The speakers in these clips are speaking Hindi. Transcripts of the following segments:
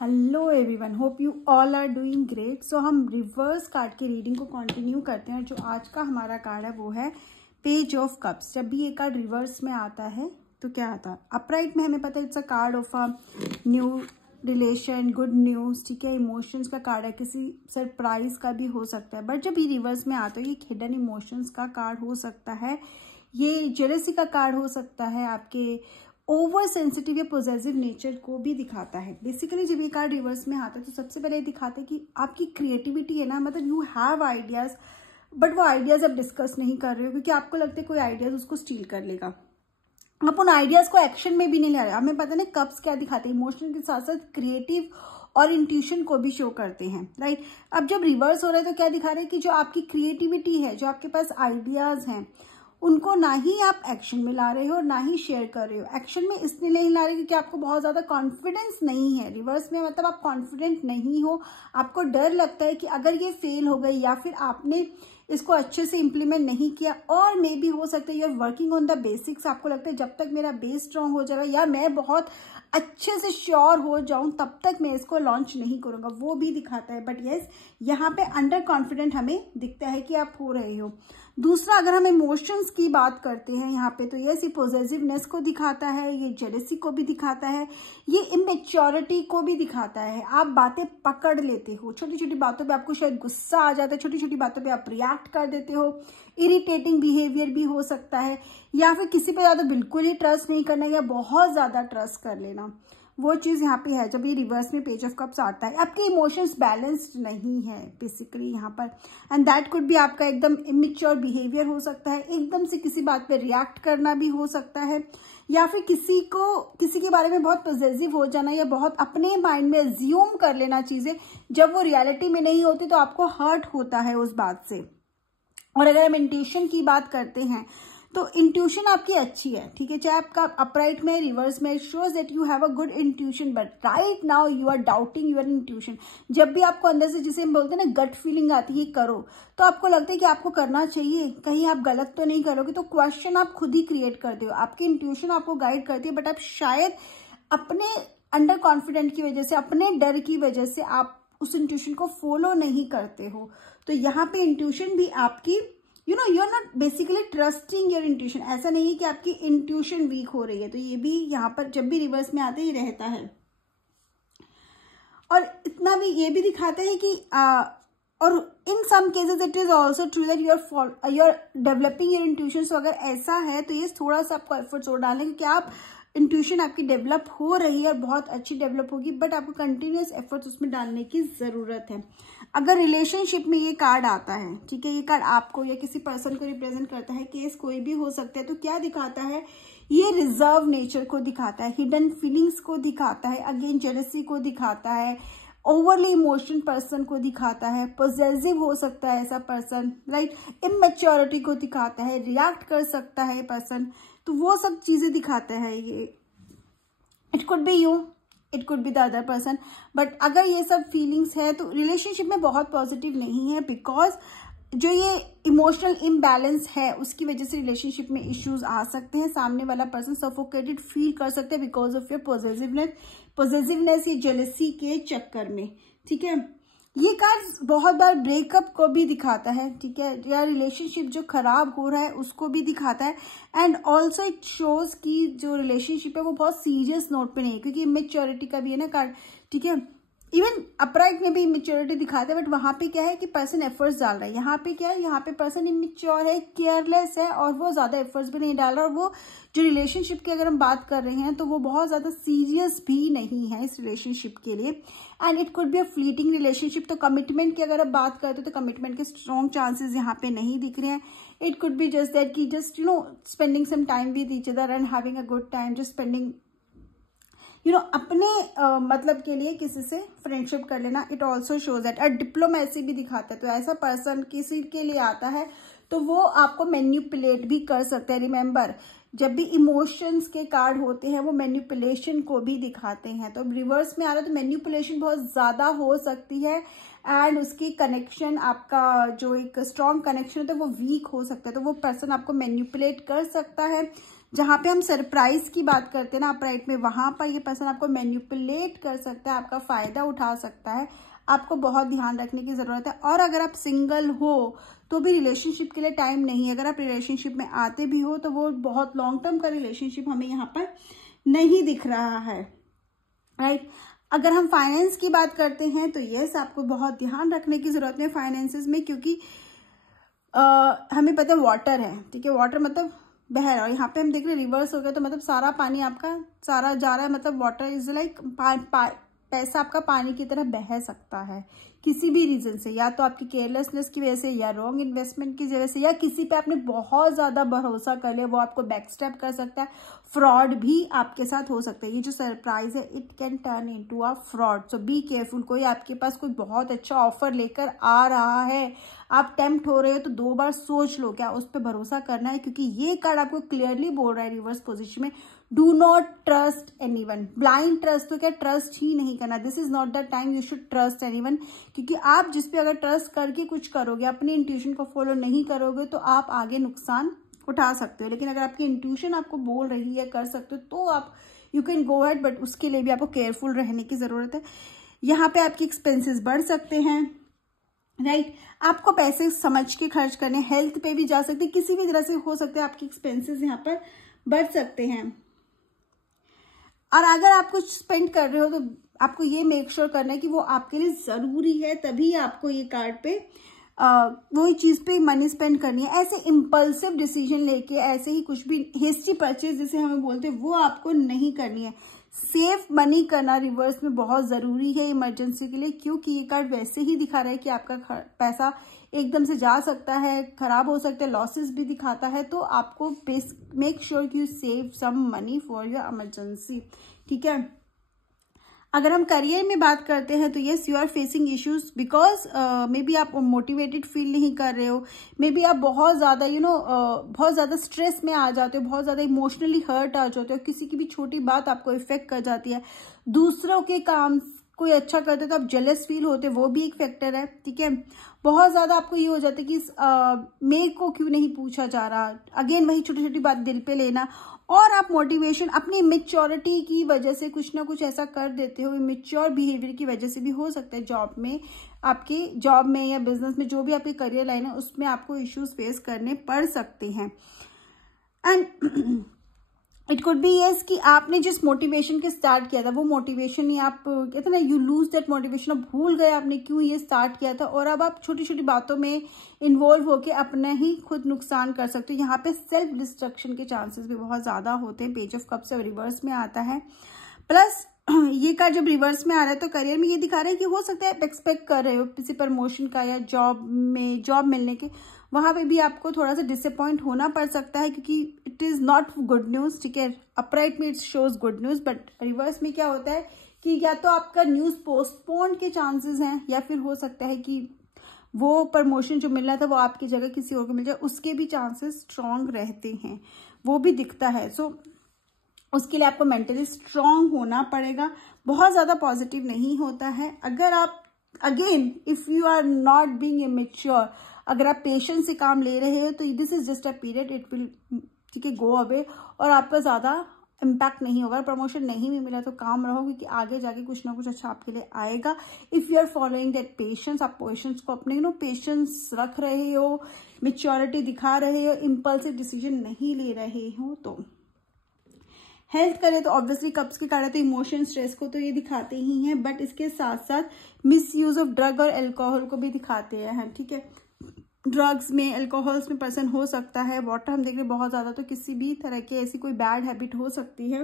Hello everyone, hope you all are doing great. So हम रिवर्स कार्ड की रीडिंग को कंटिन्यू करते हैं। जो आज का हमारा कार्ड है वो है पेज ऑफ कप्स। जब भी ये कार्ड रिवर्स में आता है तो क्या आता है? अपराइट में हमें पता है it's a card of a new relation, good news, ठीक है, इमोशंस का कार्ड है, किसी सरप्राइज का भी हो सकता है। बट जब ये रिवर्स में आता है ये हिडन इमोशंस का कार्ड हो सकता है, ये जेलसी का कार्ड हो सकता है, आपके ओवर सेंसिटिव या पोजेसिव नेचर को भी दिखाता है। बेसिकली जब ये कार्ड रिवर्स में आता है तो सबसे पहले दिखाता है कि आपकी क्रिएटिविटी है ना, मतलब यू हैव आइडियाज, बट वो आइडियाज आप डिस्कस नहीं कर रहे हो क्योंकि आपको लगता है कोई आइडियाज उसको स्टील कर लेगा। आप उन आइडियाज को एक्शन में भी नहीं ले रहे। हमें पता नहीं कप्स क्या दिखाते हैं, इमोशन के साथ साथ क्रिएटिव और इंट्यूशन को भी शो करते हैं, राइट। अब जब रिवर्स हो रहा है तो क्या दिखा रहे हैं कि जो आपकी क्रिएटिविटी है, जो आपके पास आइडियाज हैं, उनको ना ही आप एक्शन में ला रहे हो और ना ही शेयर कर रहे हो। एक्शन में इसलिए नहीं ला रहे क्योंकि आपको बहुत ज्यादा कॉन्फिडेंस नहीं है। रिवर्स में मतलब आप कॉन्फिडेंट नहीं हो, आपको डर लगता है कि अगर ये फेल हो गई या फिर आपने इसको अच्छे से इम्प्लीमेंट नहीं किया, और मे भी हो सकता है you are working on the basics. आपको लगता है जब तक मेरा बेस स्ट्रांग हो जाएगा या मैं बहुत अच्छे से श्योर हो जाऊं तब तक मैं इसको लॉन्च नहीं करूंगा, वो भी दिखाता है। बट यस, यहाँ पे अंडर कॉन्फिडेंट हमें दिखता है कि आप हो रहे हो। दूसरा, अगर हम इमोशंस की बात करते हैं यहाँ पे तो यस, ये पॉजिटिवनेस को दिखाता है, ये जेलसी को भी दिखाता है, ये इमेच्योरिटी को भी दिखाता है। आप बातें पकड़ लेते हो, छोटी छोटी बातों पे आपको शायद गुस्सा आ जाता है, छोटी छोटी बातों पे आप रिएक्ट कर देते हो। इरिटेटिंग बिहेवियर भी हो सकता है, या फिर किसी पे ज्यादा बिल्कुल ही ट्रस्ट नहीं करना या बहुत ज्यादा ट्रस्ट कर लेना, वो चीज यहाँ पे है। जब ये रिवर्स में पेज ऑफ कप्स आता है, आपके इमोशंस बैलेंस्ड नहीं है बेसिकली यहाँ पर, एंड दैट कुड भी आपका एकदम इमेच्योर बिहेवियर हो सकता है, एकदम से किसी बात पे रिएक्ट करना भी हो सकता है, या फिर किसी के बारे में बहुत पॉजिटिव हो जाना या बहुत अपने माइंड में अज्यूम कर लेना चीजें, जब वो रियलिटी में नहीं होती तो आपको हर्ट होता है उस बात से। और अगर हम इंट्यूशन की बात करते हैं तो इंट्यूशन आपकी अच्छी है, ठीक है, चाहे आपका अपराइट में रिवर्स में, shows that you have a good intuition, but right now you are doubting your intuition. जब भी आपको अंदर से, जिसे हम बोलते हैं ना गट फीलिंग आती है करो, तो आपको लगता है कि आपको करना चाहिए, कहीं आप गलत तो नहीं करोगे, तो क्वेश्चन आप खुद ही क्रिएट करते हो। आपकी इंट्यूशन आपको गाइड करती है, बट आप शायद अपने अंडर कॉन्फिडेंट की वजह से, अपने डर की वजह से आप उस इंट्यूशन को फॉलो नहीं करते हो। तो यहाँ पे इंट्यूशन भी आपकी, you are not basically trusting your intuition. ऐसा नहीं है कि आपकी इंट्यूशन वीक हो रही है, तो ये भी यहाँ पर जब भी रिवर्स में आते ही रहता है। और इतना भी ये भी दिखाता है कि और in some cases it is also true that you are developing your intuition. So अगर ऐसा है तो ये थोड़ा सा आपको एफर्ट्स और डालने, क्योंकि आप इंट्यूशन आपकी डेवलप हो रही है और बहुत अच्छी डेवलप होगी, बट आपको कंटिन्यूअस एफर्ट्स उसमें डालने की जरूरत है। अगर रिलेशनशिप में ये कार्ड आता है, ठीक है, ये कार्ड आपको या किसी पर्सन को रिप्रेजेंट करता है, केस कोई भी हो सकता है, तो क्या दिखाता है? ये रिजर्व नेचर को दिखाता है, हिडन फीलिंग्स को दिखाता है, अगेन जेलसी को दिखाता है, ओवरली इमोशन पर्सन को दिखाता है, पॉसेसिव हो सकता है ऐसा पर्सन, राइट, इमेच्योरिटी को दिखाता है, रिएक्ट कर सकता है पर्सन, तो वो सब चीजें दिखाता है ये। It could B you, it could be the other person, but अगर ये सब फीलिंग्स है तो रिलेशनशिप में बहुत पॉजिटिव नहीं है, बिकॉज जो ये इमोशनल इम्बैलेंस है उसकी वजह से रिलेशनशिप में इश्यूज आ सकते हैं। सामने वाला पर्सन सफोकेटेड फील कर सकते हैं बिकॉज ऑफ योर पॉजिटिवनेस, ये जेलसी के चक्कर में, ठीक है। ये कार्ड बहुत बार ब्रेकअप को भी दिखाता है, ठीक है, या रिलेशनशिप जो खराब हो रहा है उसको भी दिखाता है, एंड ऑल्सो इट शोज कि जो रिलेशनशिप है वो बहुत सीरियस नोट पे नहीं है, क्योंकि इमेच्योरिटी का भी है ना कार्ड, ठीक है। इवन अपराइट में भी इमेच्योरिटी दिखाता है, बट वहां पे क्या है कि पर्सन एफर्ट्स डाल रहा है। यहाँ पे क्या है, यहाँ पे पर्सन इमेच्योर है, केयरलेस है, और वो ज्यादा एफर्ट्स भी नहीं डाल रहा, और वो जो रिलेशनशिप की अगर हम बात कर रहे हैं तो वो बहुत ज्यादा सीरियस भी नहीं है इस रिलेशनशिप के लिए, and it could be a fleeting relationship. तो कमिटमेंट की अगर आप बात करते हो तो कमिटमेंट के स्ट्रॉन्ग चांसेस यहाँ पे नहीं दिख रहे हैं। It could be just that कि just spending some time with each other and having a good time, just spending अपने मतलब के लिए किसी से फ्रेंडशिप कर लेना। It also shows that diplomacy भी दिखाता है। तो ऐसा पर्सन किसी के लिए आता है तो वो आपको मैन्युपुलेट भी कर सकते हैं। रिमेंबर, जब भी इमोशंस के कार्ड होते हैं वो मैन्युपुलेशन को भी दिखाते हैं। तो रिवर्स में आ रहा है तो मैन्युपुलेशन बहुत ज्यादा हो सकती है, एंड उसकी कनेक्शन, आपका जो एक स्ट्रॉन्ग कनेक्शन होता है वो वीक हो सकता है, तो वो पर्सन आपको मैन्युपुलेट कर सकता है। जहाँ पे हम सरप्राइज की बात करते हैं ना अपराइट में, वहां पर ये पर्सन आपको मैनिपुलेट कर सकता है, आपका फायदा उठा सकता है। आपको बहुत ध्यान रखने की जरूरत है। और अगर आप सिंगल हो तो भी रिलेशनशिप के लिए टाइम नहीं है। अगर आप रिलेशनशिप में आते भी हो तो वो बहुत लॉन्ग टर्म का रिलेशनशिप हमें यहाँ पर नहीं दिख रहा है, राइट। अगर हम फाइनेंस की बात करते हैं तो यस, आपको बहुत ध्यान रखने की जरूरत है फाइनेंसेस में, क्योंकि हमें पता है वाटर है, ठीक है, वाटर मतलब बह रहा है, और यहाँ पे हम देख रहे हैं रिवर्स हो गया, तो मतलब सारा पानी आपका सारा जा रहा है, मतलब वाटर इज लाइक पैसा आपका पानी की तरह बह सकता है किसी भी रीजन से, या तो आपकी केयरलेसनेस की वजह से, या रॉन्ग इन्वेस्टमेंट की वजह से, या किसी पे आपने बहुत ज्यादा भरोसा कर लिया, वो आपको बैकस्टेप कर सकता है। फ्रॉड भी आपके साथ हो सकता है। ये जो सरप्राइज है it can turn into a fraud, so be careful. कोई आपके पास कोई बहुत अच्छा ऑफर लेकर आ रहा है, आप टेम्प्ट हो रहे हो, तो 2 बार सोच लो क्या उस पर भरोसा करना है, क्योंकि ये कार्ड आपको क्लियरली बोल रहा है रिवर्स पोजिशन में, do not trust anyone. Blind trust तो क्या, ट्रस्ट ही नहीं करना। This is not the time you should trust anyone, क्योंकि आप जिस पे अगर ट्रस्ट करके कुछ करोगे, अपनी इंट्यूशन को फॉलो नहीं करोगे, तो आप आगे नुकसान उठा सकते हो। लेकिन अगर आपकी इंट्यूशन आपको बोल रही है कर सकते हो, तो आप you can go ahead, but उसके लिए भी आपको केयरफुल रहने की जरूरत है। यहाँ पे आपके एक्सपेंसेस बढ़ सकते हैं, राइट। आपको पैसे समझ के खर्च करने, हेल्थ पे भी जा सकते हैं, किसी भी तरह से हो सकता है आपके एक्सपेंसेस यहाँ पर बढ़ सकते हैं। और अगर आप कुछ स्पेंड कर रहे हो तो आपको ये मेक श्योर करना है कि वो आपके लिए जरूरी है, तभी आपको ये कार्ड पे वही चीज पे मनी स्पेंड करनी है। ऐसे इम्पल्सिव डिसीजन लेके, ऐसे ही कुछ भी हेस्टी परचेज जिसे हमें बोलते हैं, वो आपको नहीं करनी है। सेफ मनी करना रिवर्स में बहुत जरूरी है इमरजेंसी के लिए, क्योंकि ये कार्ड वैसे ही दिखा रहा है कि आपका पैसा एकदम से जा सकता है, खराब हो सकता है, लॉसेस भी दिखाता है। तो आपको मेक श्योर कि you save some money for your emergency, ठीक है। अगर हम करियर में बात करते हैं तो yes, you are facing issues because may be आप मोटिवेटेड फील नहीं कर रहे हो, मे बी आप बहुत ज्यादा बहुत ज्यादा स्ट्रेस में आ जाते हो, बहुत ज्यादा इमोशनली हर्ट आ जाते हो, किसी की भी छोटी बात आपको इफेक्ट कर जाती है। दूसरों के काम कोई अच्छा करते तो आप जेलस फील होते, वो भी एक फैक्टर है, ठीक है। बहुत ज्यादा आपको ये हो जाता है कि मेरे को क्यों नहीं पूछा जा रहा, अगेन वही छोटी छोटी बात दिल पे लेना, और आप मोटिवेशन अपनी इमेच्योरिटी की वजह से कुछ ना कुछ ऐसा कर देते हो, इमेच्योर बिहेवियर की वजह से भी हो सकता है। जॉब में, आपकी जॉब में या बिजनेस में, जो भी आपकी करियर लाइन है, उसमें आपको इश्यूज फेस करने पड़ सकते हैं। And it could B yes कि आपने जिस मोटिवेशन के स्टार्ट किया था, वो मोटिवेशन ही आप कहते ना, यू लूज दैट मोटिवेशन, आप भूल गए आपने क्यों ये स्टार्ट किया था, और अब आप छोटी छोटी बातों में इन्वॉल्व होकर अपना ही खुद नुकसान कर सकते हो। यहाँ पे सेल्फ डिस्ट्रक्शन के चांसेस भी बहुत ज्यादा होते हैं। पेज ऑफ कप्स जब रिवर्स में आता है, प्लस ये कार्ड जब रिवर्स में आ रहा है तो करियर में ये दिखा रहा है कि हो सकता है आप एक्सपेक्ट कर रहे हो किसी प्रमोशन का या जॉब मिलने के, वहां पे भी आपको थोड़ा सा डिसअपॉइंट होना पड़ सकता है, क्योंकि it is not good news, ठीक है। अपराइट में it shows good news, but reverse में क्या होता है कि या तो आपका न्यूज पोस्टपोन के चांसेस हैं, या फिर हो सकता है कि वो प्रमोशन जो मिल रहा था वो आपकी जगह किसी और को मिल जाए, उसके भी चांसेस स्ट्रांग रहते हैं, वो भी दिखता है। सो उसके लिए आपको मेंटली स्ट्रांग होना पड़ेगा, बहुत ज्यादा पॉजिटिव नहीं होता है। अगर आप again if you are not being immature, अगर आप पेशेंस से काम ले रहे हो तो this is just a period, it will, ठीक है, गो अवे, और आपका ज्यादा इम्पैक्ट नहीं होगा। प्रमोशन नहीं भी मिला तो काम रहो, क्योंकि आगे जाके कुछ ना कुछ अच्छा आपके लिए आएगा। If you are following that patience, आप पेशेंस को अपने पेशेंस रख रहे हो, मेच्योरिटी दिखा रहे हो, इम्पल्सिव डिसीजन नहीं ले रहे हो। तो हेल्थ करें तो ऑब्वियसली कप्स के कारण तो इमोशन स्ट्रेस को तो ये दिखाते ही हैं, बट इसके साथ साथ मिस यूज ऑफ ड्रग और एल्कोहल को भी दिखाते हैं, ठीक है। ड्रग्स में, एल्कोहल्स में पर्सन हो सकता है, वाटर हम देख रहे हैं बहुत ज्यादा, तो किसी भी तरह की ऐसी कोई बैड हैबिट हो सकती है।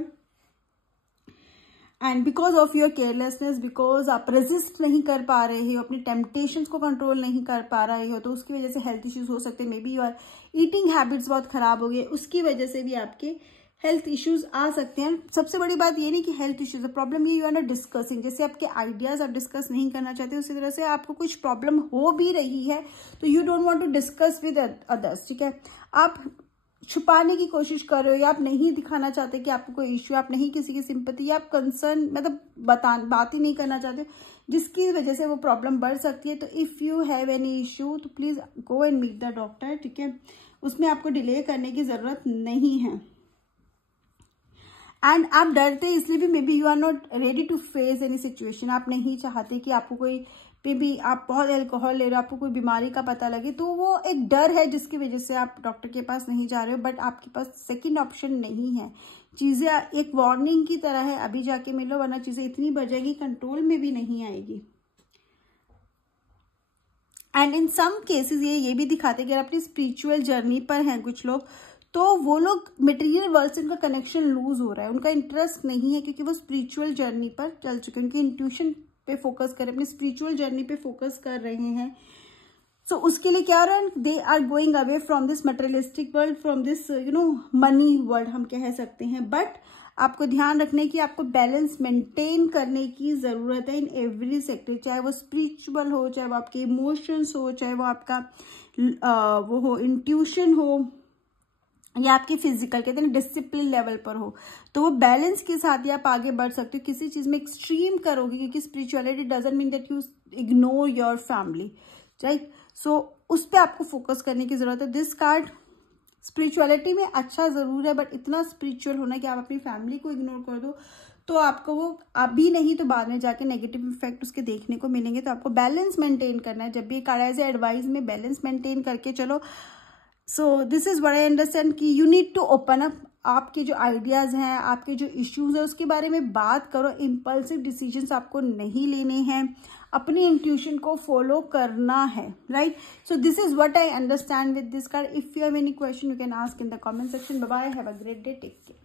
And because of your carelessness, because आप रेजिस्ट नहीं कर पा रहे हो, अपने टेम्पटेशंस को कंट्रोल नहीं कर पा रहे हो, तो उसकी वजह से हेल्थ इश्यूज हो सकते हैं। May be your eating habits बहुत खराब हो गए, उसकी वजह से भी आपके हेल्थ इश्यूज आ सकते हैं। सबसे बड़ी बात ये नहीं कि हेल्थ इश्यूज, प्रॉब्लम ये यू आर नॉट डिस्कसिंग, जैसे आपके आइडियाज आप डिस्कस नहीं करना चाहते, उसी तरह से आपको कुछ प्रॉब्लम हो भी रही है तो you don't want to discuss with others, ठीक है। आप छुपाने की कोशिश कर रहे हो, या आप नहीं दिखाना चाहते कि आपको कोई इश्यू, आप नहीं किसी की सिंपैथी या आप कंसर्न मतलब बात ही नहीं करना चाहते, जिसकी वजह से वो प्रॉब्लम बढ़ सकती है। तो if you have any issue तो please go and meet the doctor, ठीक है। उसमें आपको डिले करने की जरूरत नहीं है। एंड आप डरते इसलिए भी, may be you are not ready to face any situation, आप नहीं चाहते कि आपको कोई, मे बी आप बहुत अल्कोहल ले रहे हो, आपको कोई बीमारी का पता लगे, तो वो एक डर है जिसकी वजह से आप डॉक्टर के पास नहीं जा रहे हो, बट आपके पास सेकंड ऑप्शन नहीं है। चीज़ें एक वार्निंग की तरह है, अभी जाके मिलो वरना चीज़ें इतनी बढ़ जाएगी कंट्रोल में भी नहीं आएगी। एंड इन सम केसेस ये भी दिखाते हैं कि अगर अपनी स्पिरिचुअल जर्नी पर हैं कुछ लोग, तो वो लोग मटेरियल वर्ल्ड से उनका कनेक्शन लूज हो रहा है, उनका इंटरेस्ट नहीं है क्योंकि वो स्पिरिचुअल जर्नी पर चल चुके हैं, उनकी इंट्यूशन पे फोकस कर रहे हैं, अपनी स्पिरिचुअल जर्नी पे फोकस कर रहे हैं। सो उसके लिए क्या हो रहा है, they are going away from this materialistic world, from this money world हम कह सकते हैं। बट आपको ध्यान रखने की, आपको बैलेंस मेंटेन करने की जरूरत है इन एवरी सेक्टर, चाहे वो स्पिरिचुअल हो, चाहे वो आपके इमोशंस हो, चाहे वो आपका वो हो इंट्यूशन हो, या आपके फिजिकल कहते हैं डिसिप्लिन लेवल पर हो, तो वो बैलेंस के साथ ही आप आगे बढ़ सकते हो। किसी चीज में एक्सट्रीम करोगे, क्योंकि spirituality doesn't mean that you ignore your family, right. So उस पर आपको फोकस करने की जरूरत है। दिस कार्ड स्पिरिचुअलिटी में अच्छा जरूर है, बट इतना स्पिरिचुअल होना कि आप अपनी फैमिली को इग्नोर कर दो, तो आपको वो अभी नहीं तो बाद में जाके नेगेटिव इफेक्ट उसके देखने को मिलेंगे। तो आपको बैलेंस मेंटेन करना है, जब भी कार्ड एज एडवाइस में बैलेंस मेंटेन करके चलो। So this is what I understand कि you need to open up, आपके जो आइडियाज हैं, आपके जो इश्यूज है उसके बारे में बात करो। इम्पल्सिव डिसीजंस आपको नहीं लेने हैं, अपनी इंट्यूशन को फॉलो करना है, right. So this is what I understand with this card. If you have any question you can ask in the comment section. Bye bye, have a great day, take care.